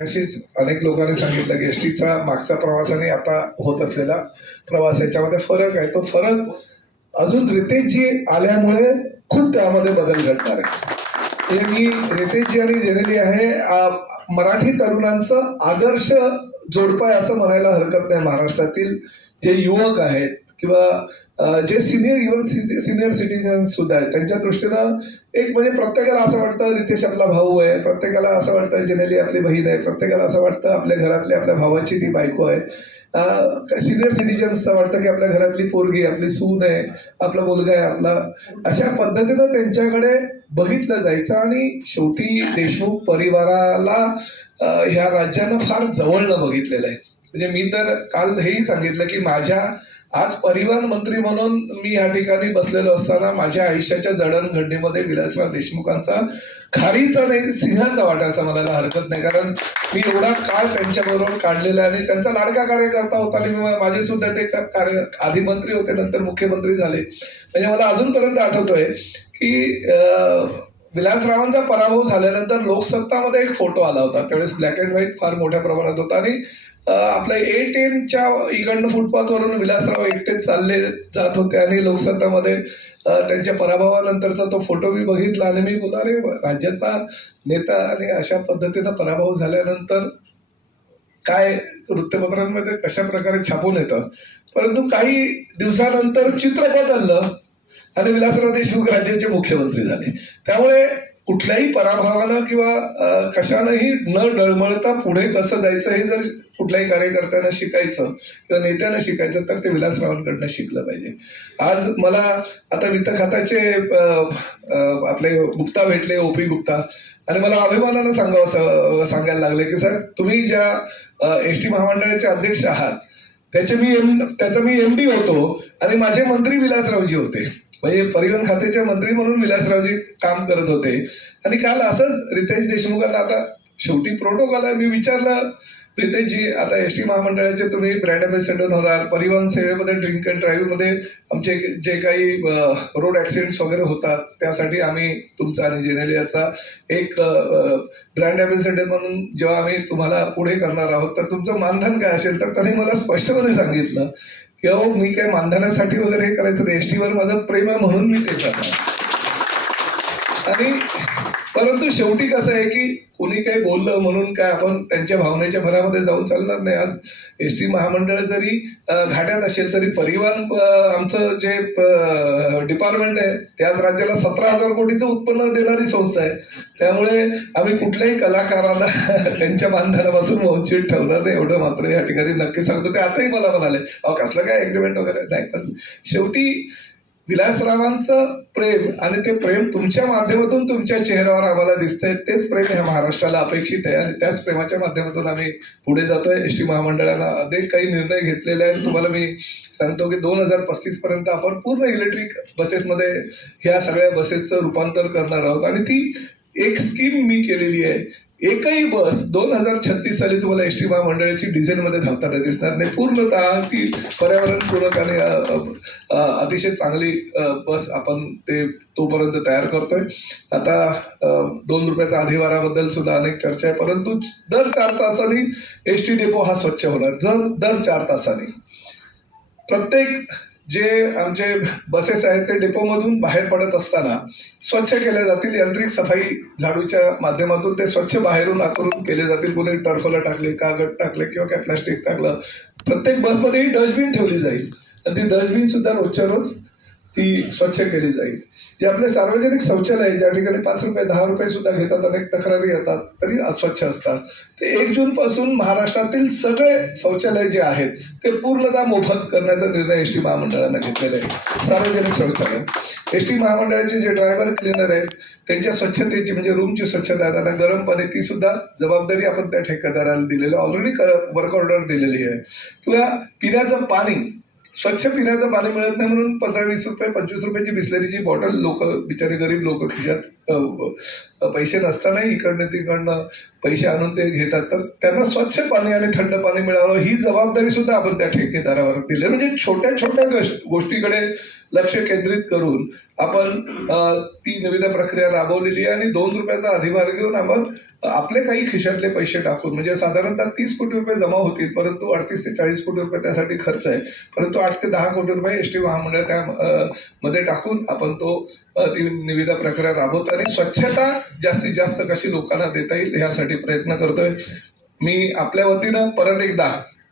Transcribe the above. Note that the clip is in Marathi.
अशीच अनेक लोकांनी सांगितलं की एसटीचा मागचा प्रवास आणि आता होत असलेला प्रवास याच्यामध्ये फरक आहे. तो फरक अजून रितेशजी आल्यामुळे खूप त्यामध्ये बदल घडणार आहे. हे मी रितेशजी आणि जेनेली आहे मराठी तरुणांचं आदर्श जोडपं आहे असं म्हणायला हरकत नाही. महाराष्ट्रातील जे युवक आहेत किंवा जे सिनियर सिटीजन सुद्धा आहेत त्यांच्या दृष्टीनं एक म्हणजे प्रत्येकाला असं वाटतं रितेश आपला भाऊ आहे, प्रत्येकाला असं वाटतं जेनेली आपली बहीण आहे, प्रत्येकाला असं वाटतं आपल्या घरातली आपल्या भावाची ती बायको आहे. सिनियर सिटीजन्सचं वाटतं की आपल्या घरातली पोरगी आपली सून आहे, आपला मुलगा आहे आपला. अशा पद्धतीनं त्यांच्याकडे बघितलं जायचं आणि शेवटी देशमुख परिवाराला ह्या राज्यानं फार जवळनं बघितलेलं आहे. म्हणजे मी तर काल हेही सांगितलं की माझ्या आज परिवहन मंत्री म्हणून मी या ठिकाणी बसलेलो असताना माझ्या आयुष्याच्या जडणघडणीमध्ये विलासराव देशमुखांचा खारीचा नाही सिंहाचा वाटा असं म्हणायला हरकत नाही. कारण मी एवढा काळ त्यांच्याबरोबर काढलेला आहे आणि त्यांचा लाडका कार्यकर्ता होता आणि माझे सुद्धा ते आधी मंत्री होते, नंतर मुख्यमंत्री झाले. म्हणजे मला अजूनपर्यंत आठवतोय की विलासरावांचा पराभव झाल्यानंतर लोकसत्तामध्ये एक फोटो आला होता. त्यावेळेस ब्लॅक अँड व्हाईट फार मोठ्या प्रमाणात होता आणि आपल्या A10च्या इकडनं फुटपाथवरून विलासराव एकटेच चालले जात होते आणि लोकसत्तामध्ये त्यांच्या पराभवानंतरचा तो फोटो मी बघितला आणि मी बोलला अरे राज्याचा नेता आणि अशा पद्धतीनं पराभव झाल्यानंतर काय वृत्तपत्रांमध्ये कशा प्रकारे छापून येतं. परंतु काही दिवसानंतर चित्र बदललं आणि विलासराव देशमुख राज्याचे मुख्यमंत्री झाले. त्यामुळे कुठल्याही पराभवानं किंवा कशानंही न डळमळता पुढे कसं जायचं हे जर कुठल्याही कार्यकर्त्यांना शिकायचं किंवा नेत्यांना शिकायचं तर ते विलासरावांकडनं शिकलं पाहिजे. आज मला आता वित्त खात्याचे आपले गुप्ता भेटले, OP गुप्ता, आणि मला अभिमानानं सांगायला लागले की सर तुम्ही ज्या एसटी महामंडळाचे अध्यक्ष आहात त्याचा मी MD होतो आणि माझे मंत्री विलासरावजी होते. म्हणजे परिवहन खात्याचे मंत्री म्हणून विलासरावजी काम करत होते. आणि काल असंच रितेश देशमुखांना आता शेवटी प्रोटोकॉल आहे. मी विचारलं रितेशजी आता एसटी महामंडळाचे तुम्ही ब्रँड अँबॅसेडर होणार, परिवहन सेवेमध्ये ड्रिंक अँड ड्राईव्ह मध्ये आमचे जे काही रोड ऍक्सिडेंट्स वगैरे होतात त्यासाठी आम्ही तुमचा आणि जेनेलियाचा एक ब्रँड अँबॅसेडर म्हणून जेव्हा आम्ही तुम्हाला पुढे करणार आहोत तर तुमचं मानधन काय असेल. तर त्यांनी मला स्पष्टपणे सांगितलं की अहो मी काय मानधनासाठी वगैरे हे करायचं नाही, एसटीवर माझं प्रेम आहे म्हणून मी ते करणार. आणि परंतु शेवटी कसं आहे की कोणी काही बोललं म्हणून काय आपण त्यांच्या भावनेच्या भरामध्ये जाऊन चालणार नाही. आज एसटी महामंडळ जरी घाट्यात असेल तरी परिवहन आमचं जे डिपार्टमेंट आहे त्याच राज्याला 17,000 कोटीचं उत्पन्न देणारी संस्था आहे. त्यामुळे आम्ही कुठल्याही कलाकाराला त्यांच्या मानधनापासून वंचित ठेवणार नाही एवढं मात्र या ठिकाणी नक्की सांगतो. ते आताही मला म्हणाले अहो कसलं काय ऍग्रीमेंट वगैरे नाही. पण शेवटी विलासरावांचं प्रेम आणि ते प्रेम तुमच्या माध्यमातून तुमच्या चेहऱ्यावर आम्हाला दिसतंय. तेच प्रेम ह्या महाराष्ट्राला अपेक्षित आहे आणि त्याच प्रेमाच्या माध्यमातून आम्ही पुढे जातोय. एसटी महामंडळानं अनेक काही निर्णय घेतलेले आहेत. तुम्हाला मी सांगतो की 2035 पर्यंत आपण पूर्ण इलेक्ट्रिक बसेसमध्ये ह्या सगळ्या बसेसचं रूपांतर करणार आहोत. आणि ती एक स्कीम मी केलेली आहे. एकही बस 2036 साली तुम्हाला एसटी महामंडळाची डिझेलमध्ये धावताना दिसणार नाही. पूर्णतः ती पर्यावरणपूरक आणि अतिशय चांगली बस आपण तोपर्यंत तयार करतोय. आता 2 रुपयाचा अधिवाराबद्दल सुद्धा अनेक चर्चा आहे. परंतु दर 4 तासांनी एसटी डेपो हा स्वच्छ होणार. दर 4 तासांनी प्रत्येक जे आमचे बसेस आहेत ते डेपोमधून बाहेर पडत असताना स्वच्छ केल्या जातील. यांत्रिक सफाई झाडूच्या माध्यमातून ते स्वच्छ बाहेरून आतून केले जातील. कोणी टर्फलं टाकले, कागद टाकले किंवा काय प्लास्टिक टाकलं. प्रत्येक बसमध्ये ही डस्टबिन ठेवली जाईल आणि ती डस्टबिन सुद्धा रोजच्या रोज ती स्वच्छ केली जाईल. जे आपले सार्वजनिक शौचालय ज्या ठिकाणी 5 रुपये 10 रुपये सुद्धा घेतात, अनेक तक्रारी येतात तरी अस्वच्छ असतात, ते 1 जून पासून महाराष्ट्रातील सगळे शौचालय जे आहेत ते पूर्णतः मोफत करण्याचा निर्णय एसटी महामंडळानं घेतलेला आहे. सार्वजनिक शौचालय एसटी महामंडळाचे जे ड्रायव्हर क्लिनर आहेत त्यांच्या स्वच्छतेची म्हणजे रूमची स्वच्छता त्यांना गरम पाणी ती सुद्धा जबाबदारी आपण त्या ठेकेदाराला दिलेली ऑलरेडी वर्क ऑर्डर दिलेली आहे. किंवा पिण्याचं पाणी स्वच्छ पिण्याचं पाणी मिळत नाही म्हणून 15-20 रुपये 25 रुपयाची बिस्लरीची बॉटल लोक बिचारे गरीब लोक खिशात पैसे नसतानाही इकडनं तिकडनं पैसे आणून ते घेतात, तर त्यांना स्वच्छ पाणी आणि थंड पाणी मिळावं ही जबाबदारी सुद्धा आपण त्या ठेकेदारावर दिली. म्हणजे छोट्या छोट्या गोष्टीकडे लक्ष केंद्रित करून आपण ती निविदा प्रक्रिया राबवलेली आहे आणि 2 रुपयाचा अधिभार घेऊन आपण आपले काही खिशातले पैसे टाकून, म्हणजे साधारणतः 30 कोटी रुपये जमा होतील, परंतु 38 ते 40 कोटी रुपये त्यासाठी खर्च आहे, परंतु 8 ते 10 कोटी रुपये एसटी महामंडळ त्या मध्ये टाकून आपण ती निविदा प्रक्रिया राबवतो आणि स्वच्छता जास्तीत जास्त कशी लोकांना देता येईल यासाठी प्रयत्न करतोय. मी आपल्या वतीनं परत एकदा